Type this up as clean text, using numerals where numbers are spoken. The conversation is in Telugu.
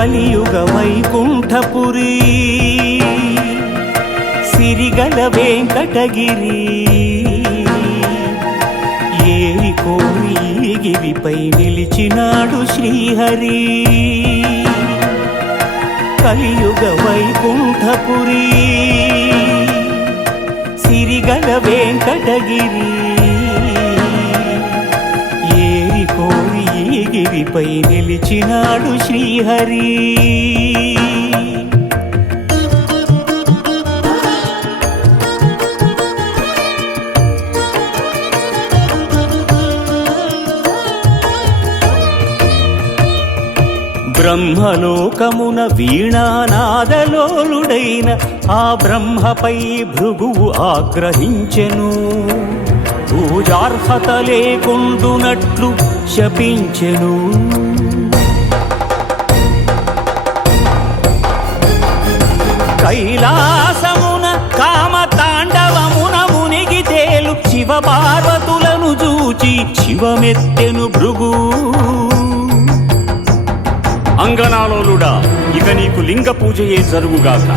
కలియుగ వైకుంఠపురి సిరిగల వెంకటగిరి ఏరి కోరి గిరిపై నిలిచినాడు శ్రీహరి కలియుగ వైకుంఠపురి సిరిగల వెంకటగిరి ఏరి కోరి గిరిపై నిలిచినాడు శ్రీహరి బ్రహ్మలోకమున వీణానాదలోలుడైన ఆ బ్రహ్మపై భృగువు ఆగ్రహించెను పూజార్హత లేకుండునట్లు శపించెను కైలాసమున కామతాండవమున మునిగి తేలు శివ పార్వతులను చూచి శివమెత్తెను భృగు అంగనాలోలుడా ఇక నీకు లింగ పూజయే జరుగుగాక.